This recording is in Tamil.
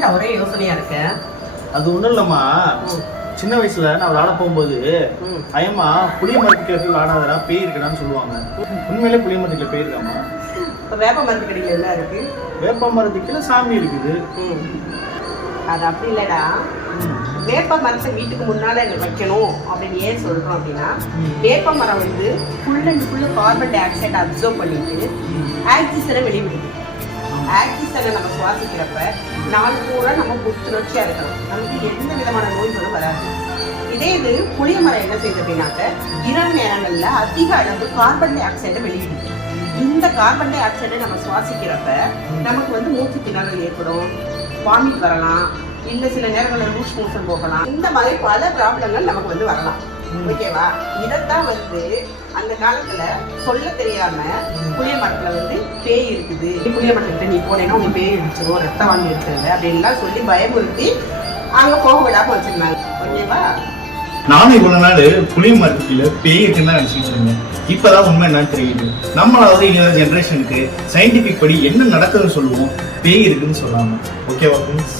என்னடா ஒரே யோசனையா இருக்க? அது ஒண்ணும் இல்லம்மா, சின்ன வயசுல நான் விளையாட போகும்போது ஐயம்மா புளிய மரத்துக்கு எடுத்து விளையாடாதரா பேய் இருக்குடான்னு சொல்லுவாங்க. உண்மையிலே புளிய மரத்துக்குள்ள பேய் இருக்காமா? வேப்ப மரத்துக்கடியில என்ன இருக்கு? வேப்ப மரத்துக்குள்ள சாமி இருக்குது. அது அப்படி இல்லடா. வேப்ப மரத்தை வீட்டுக்கு முன்னால வைக்கணும் அப்படின்னு ஏன் சொல்றோம் அப்படின்னா, வேப்ப மரம் வந்து ஃபுல் அண்ட் ஃபுல்லு கார்பன் டை ஆக்சைடை அப்சர்வ் பண்ணிட்டு ஆக்சிஜனை வெளிவிடுது. ஆக்சிஜனை நம்ம சுவாசிக்கிறப்ப நாள் பூரா நம்ம புத்துணர்ச்சியா இருக்கணும், நமக்கு எந்த விதமான நோய்களும் வராது. இதே இது புளிய மரம் என்ன செய்யுது அப்படின்னாக்க, இரவு நேரங்கள்ல அதிக அளவு கார்பன் டை ஆக்சைடை வெளியிடுது. இந்த கார்பன் டை ஆக்சைடை நம்ம சுவாசிக்கிறப்ப நமக்கு வந்து மூச்சு திணறல் ஏற்படும், வாமிட் வரலாம், இல்ல சில நேரங்களில் லூஸ் மோஷன் போகலாம். இந்த மாதிரி பல ப்ராப்ளங்கள் நமக்கு வந்து வரலாம். ஓகேவா? இதைத்தான் வந்து அந்த காலத்துல சொல்ல தெரியாம புளிய மரத்துல வந்து பேய் இருக்குது, புளிய மரத்துக்கிட்ட நீ போனேன்னா உங்க பேய் அடிச்சிடும், ரத்த வாங்கி எடுத்துருங்க அப்படின்லாம் சொல்லி பயமுறுத்தி அங்க போக விடாம வச்சிருந்தாங்க. ஓகேவா? நானும் இவ்வளவு நாள் புளிய மரத்துக்குள்ள பேய் இருக்குன்னு தான் நினைச்சிட்டு இருந்தேன். இப்பதான் உண்மை என்னன்னு தெரியுது. நம்மளாவது இனி ஜென்ரேஷனுக்கு சயின்டிபிக் படி என்ன நடக்குதுன்னு சொல்லுவோம், பேய் இருக்குன்னு சொல்லாம. ஓகேவா ஃப்ரெண்ட்ஸ்?